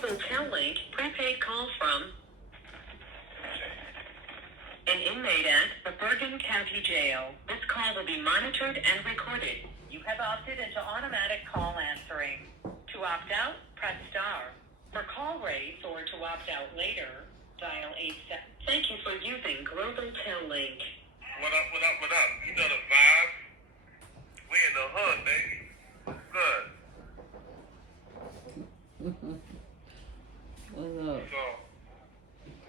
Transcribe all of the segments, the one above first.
global Clink prepaid call from an inmate at the Bergen County Jail. This call will be monitored and recorded. You have opted into automatic call answering. To opt out, press star. For call rates or to opt out later, dial 87. Thank you for using Global Clink. What up, what up, what up? You know the vibe? We in the hood, baby. What's good? What's up? So,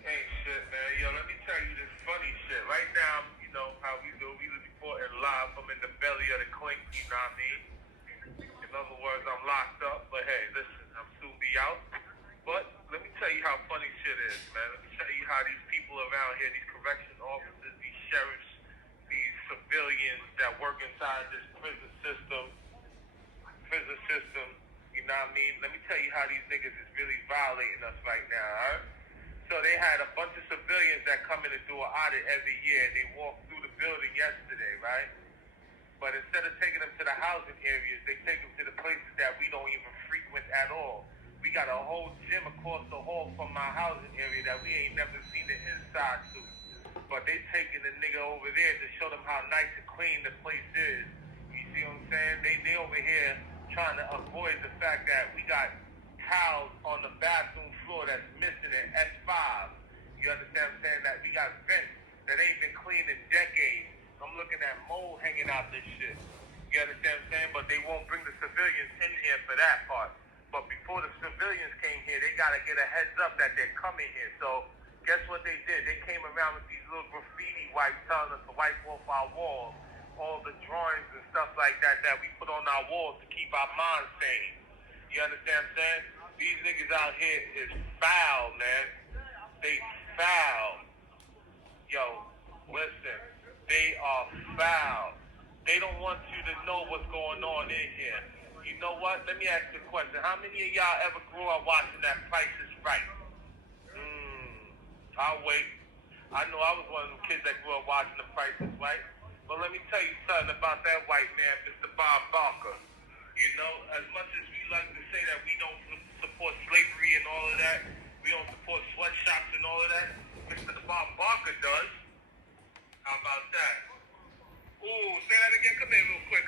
hey, shit, man. Yo, let me tell you this funny shit. Right now, you know how we do. We reporting live from in the belly of the Clink, you know what I mean? In other words, I'm locked up, but hey, listen, I'm soon be out. But let me tell you how funny shit is, man. Let me tell you how these people around here, these correction officers, these sheriffs, these civilians that work inside this prison system, you know what I mean? Let me tell you how these niggas is really violating us right now, alright? So they had a bunch of civilians that come in and do an audit every year. They walked through the building yesterday, right? But instead of taking them to the housing areas, they take them to the places that we don't even frequent at all. We got a whole gym across the hall from my housing area that we ain't never seen the inside to. But they taking the nigga over there to show them how nice and clean the place is. You see what I'm saying? They over here trying to avoid the fact that we got tiles on the bathroom floor that's missing at S5. You understand what I'm saying? That we got vents that ain't been cleaned in decades. I'm looking at mold hanging out this shit. You understand what I'm saying? But they won't bring the civilians in here for that part. But before the civilians came here, they got to get a heads up that they're coming here. So guess what they did? They came around with these little graffiti wipes telling us to wipe off our walls, all the drawings and stuff like that that we put on our walls to keep our minds sane. You understand what I'm saying? These niggas out here is foul, man. They foul. Yo, listen. They are foul. They don't want you to know what's going on in here. You know what? Let me ask you a question. How many of y'all ever grew up watching that Price is Right? I'll wait. I know I was one of them kids that grew up watching the Price is Right. But let me tell you something about that white man, Mr. Bob Barker. You know, as much as we like to say that we don't support slavery and all of that, we don't support sweatshops and all of that, Mr. Bob Barker does. How about that? Ooh, say that again. Come here real quick.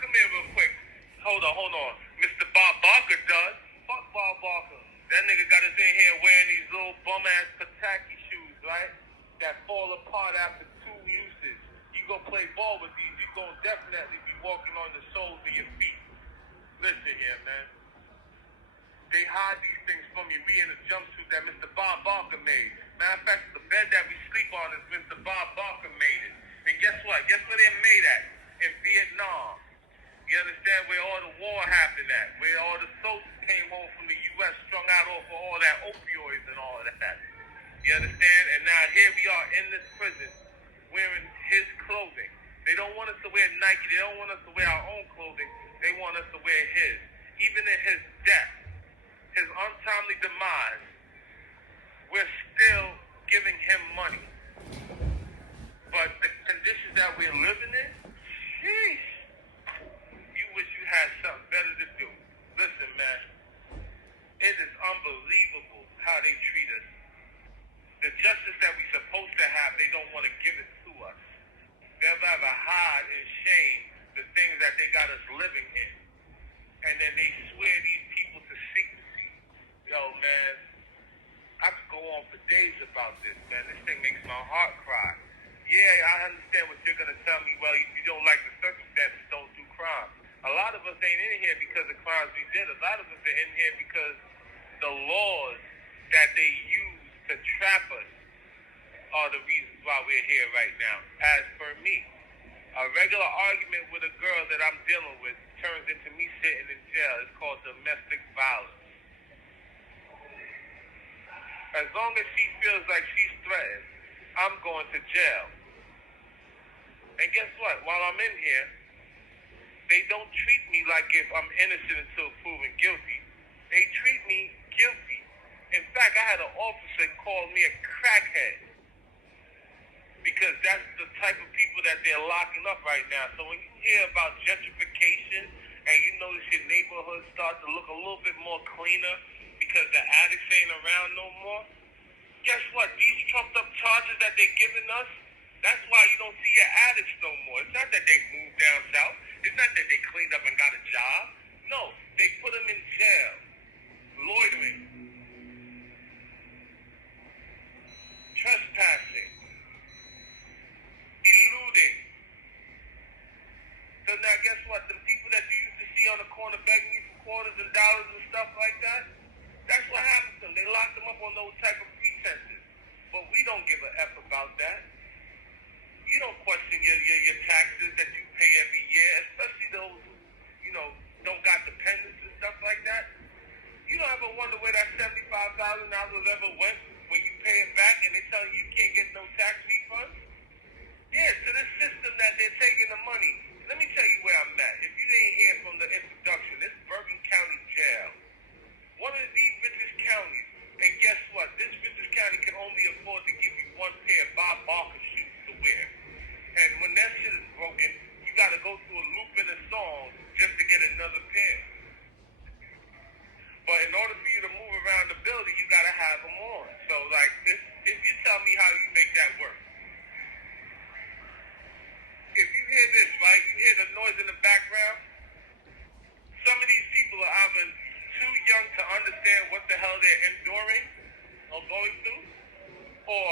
Hold on. Mr. Bob Barker does. Fuck Bob Barker. That nigga got us in here wearing these little bum-ass Pataki shoes, right? That fall apart after 2 uses. You go play ball with these, you gonna definitely be walking on the soles of your feet. Listen here, man. They hide these things from you. We in a jumpsuit that Mr. Bob Barker made. Matter of fact, the bed that we sleep on is Mr. Bob Barker made it. And guess what? Guess where they're made at? In Vietnam. You understand where all the war happened at? Where all the soldiers came home from the U.S. strung out off of all that opioids and all of that. You understand? And now here we are in this prison wearing his clothing. They don't want us to wear Nike. They don't want us to wear our own clothing. They want us to wear his. Even in his death, his untimely demise, we're still giving him money. But the conditions that we're living in, sheesh, you wish you had something better to do. Listen, man, it is unbelievable how they treat us. The justice that we're supposed to have, they don't want to give it to us. They'll rather hide in shame the things that they got us living in. And then they swear these people to secrecy. Yo, man, I could go on for days about this, man. This thing makes my heart cry. Yeah, I understand what you're going to tell me. Well, if you don't like the circumstances, don't do crime. A lot of us ain't in here because of crimes we did. A lot of us are in here because the laws that they use to trap us are the reasons why we're here right now. As for me, a regular argument with a girl that I'm dealing with turns into me sitting in jail. It's called domestic violence. As long as she feels like she's threatened, I'm going to jail. And guess what? While I'm in here, they don't treat me like if I'm innocent until proven guilty. They treat me guilty. In fact, I had an officer call me a crackhead because that's the type of people that they're locking up right now. So when you hear about gentrification and you notice your neighborhood start to look a little bit more cleaner because the addicts ain't around no more. Guess what? These trumped up charges that they're giving us, that's why you don't see your addicts no more. It's not that they moved down south. It's not that they cleaned up and got a job. No, they put them in jail. Loitering. Trespassing. Eluding. So now guess what? The people that you used to see on the corner begging you for quarters and dollars and stuff like that, that's what happened to them. They locked them up on those type of pretenses. But we don't give a F about that. You don't question your taxes that you pay every year, especially those who, don't got dependents and stuff like that. You don't ever wonder where that $75,000 ever went when you pay it back and they tell you can't get no tax refunds? Yeah, to this system that they're taking the money. Let me tell you where I'm at. If you ain't hear from the introduction, it's Bergen County Jail. One of these richest counties. And guess what? This richest county can only afford to give you one pair of Bob Barker shoes to wear. And when that shit is broken, you got to go through a loop in a song just to get another pair. But in order for you to move around the building, you got to have them on. So, like, if you tell me how you make that work. If you hear this, right, you hear the noise in the background, some of these people are either too young to understand what the hell they're enduring or going through, or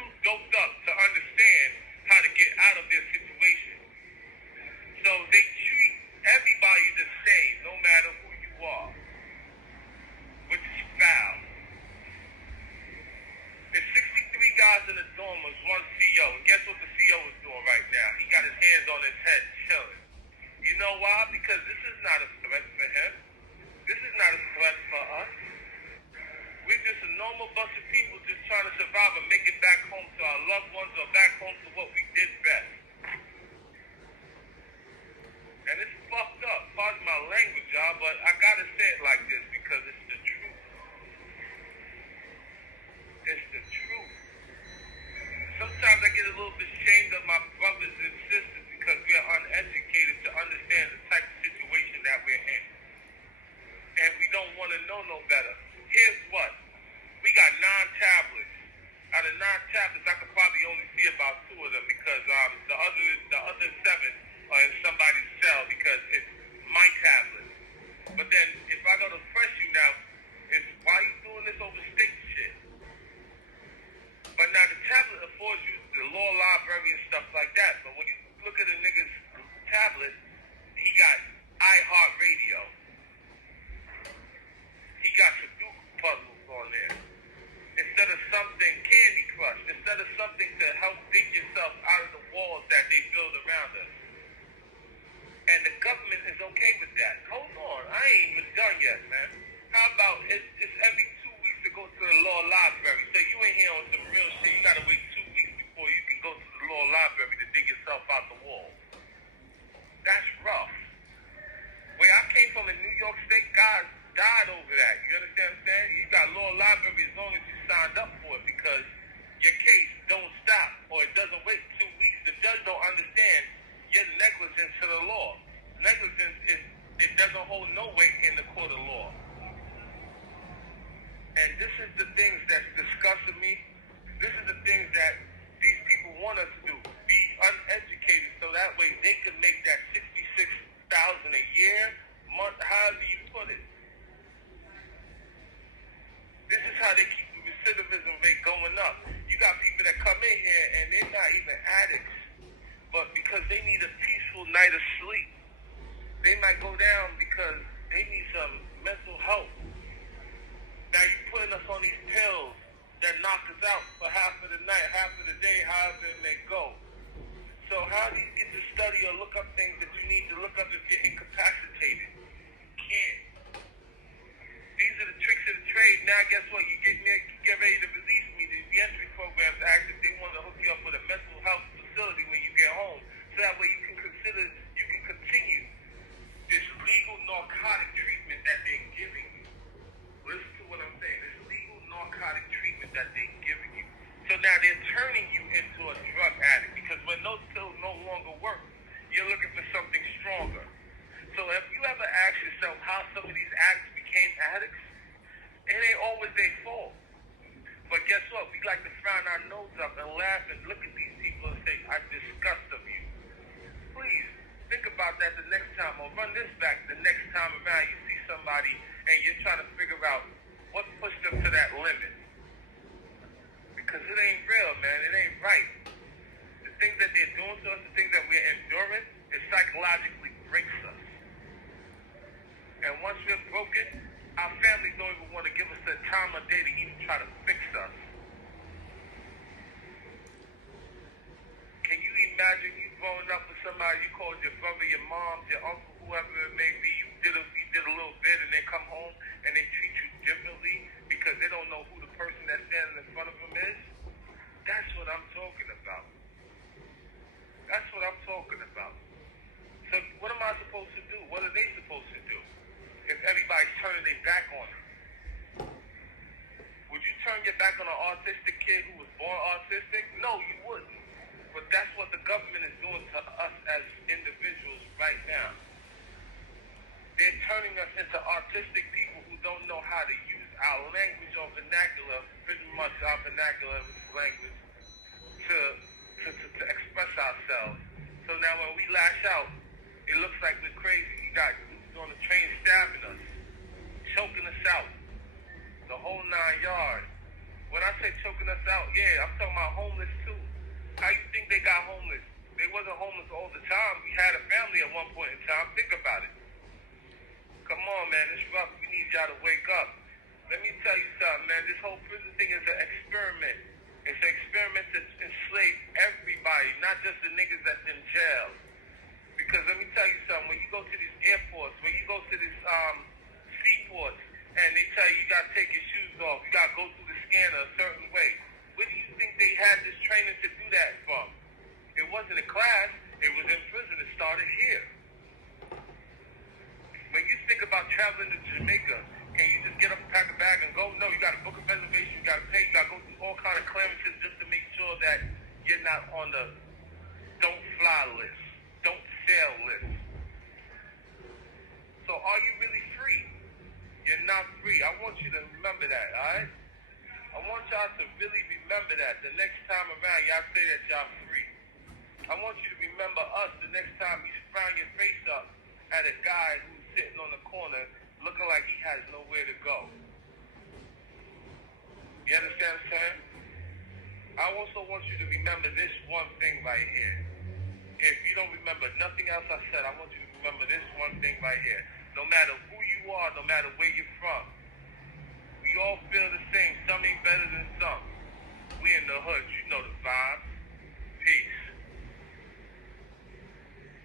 too doped up to understand how to get out of their situation. So they treat everybody the same, no matter who you are, which is foul. There's 63 guys in the dorm with one CO, and guess what the CO is doing right now? He got his hands on his head, chilling. You know why? Because this is not a threat for him. This is not a threat for us. We're just a normal bunch of people just trying to survive and make it back home to our loved ones or back home to what we did best. And it's fucked up. Pardon my language, y'all, but I gotta say it like this because it's the truth. It's the truth. Sometimes I get a little bit ashamed of my brothers and sisters because we're uneducated to understand the type of situation that we're in. And we don't want to know no better. Here's what. We got 9 tablets. Out of 9 tablets, I could probably only see about 2 of them because the other 7 are in somebody's cell because it's my tablet. But then if I go to press you now, it's why you doing this over state shit? But now the tablet affords you the law library and stuff like that. But when you look at a nigga's tablet, he got iHeartRadio. He got Sudoku puzzles on there. Instead of something Candy Crush, instead of something to help dig yourself out of the walls that they build around us. And the government is okay with that. Hold on, I ain't even done yet, man. How about it's every 2 weeks to go to the law library? So you ain't here on some real shit. You gotta wait 2 weeks before you can go to the law library to dig yourself out the wall. That's rough. Where I came from in New York State, guys died over that. You understand what I'm saying? You got law library as long as you signed up for it because your case don't stop or it doesn't wait 2 weeks. The judge don't understand your negligence to the law. Negligence it doesn't hold no weight in the court of law. And this is the things that's disgusting me. This is the things that these people want us to do. Be uneducated so that way they can make that $66,000 a year, month, however you put it. This is how they keep the recidivism rate going up. You got people that come in here and they're not even addicts, but because they need a peaceful night of sleep, they might go down because they need some mental health. Now you're putting us on these pills that knock us out for half of the night, half of the day, however it may go. So how do you get to study or look up things that you need to look up if you're incapacitated? You can't. These are the tricks of the trade. Now guess what? You get ready to release me. The reentry programs act if they want to hook you up with a mental health facility when you get home. So that way you can continue this legal narcotic treatment that they're giving you. Listen to what I'm saying. This legal narcotic treatment that they're giving you. So now they're turning you into a drug addict because when those pills no longer work, you're looking for something stronger. So if you ever ask yourself how some of these addicts became addicts, this back the next time around you see somebody and you're trying to figure out what pushed them to that limit. Because it ain't real, man. It ain't right. The things that they're doing to us, the things that we're enduring, it psychologically breaks us. And once we're broken, our families don't even want to give us the time of day to even try to fix us. Can you imagine you growing up with somebody you called your brother, your mom, your uncle, whoever it may be, you did a little bit and they come home and they treat you differently because they don't know who the person that's standing in front of them is? That's what I'm talking about. That's what I'm talking about. So what am I supposed to do? What are they supposed to do if everybody's turning their back on them? Would you turn your back on an autistic kid who was born autistic? No, you wouldn't. But that's what the government is doing to us as individuals right now. They're turning us into autistic people who don't know how to use our language or vernacular, pretty much our vernacular language, to express ourselves. So now when we lash out, it looks like we're crazy. You got dudes on the train stabbing us, choking us out, the whole 9 yards. When I say choking us out, yeah, I'm talking about homeless too. How you think they got homeless? They wasn't homeless all the time. We had a family at one point in time. Think about it. Come on, man. It's rough. We need y'all to wake up. Let me tell you something, man. This whole prison thing is an experiment. It's an experiment to enslave everybody, not just the niggas that's in jail. Because let me tell you something. When you go to these airports, when you go to these seaports, and they tell you got to take your shoes off, you got to go through the scanner a certain way. Where do you think they had this training to do that from? It wasn't in class. It was in prison. It started here. When you think about traveling to Jamaica, can you just get up, pack a bag, and go? No, you got to book a reservation. You got to pay. You got to go through all kind of clearances just to make sure that you're not on the don't fly list, don't sail list. So are you really free? You're not free. I want you to remember that, all right? I want y'all to really remember that the next time around, y'all say that y'all free. I want you to remember us the next time you frown your face up at a guy who's sitting on the corner looking like he has nowhere to go. You understand what I'm saying? I also want you to remember this one thing right here. If you don't remember nothing else I said, I want you to remember this one thing right here. No matter who you are, no matter where you're from, we all feel the same. Some ain't better than some. We in the hood, you know the vibe.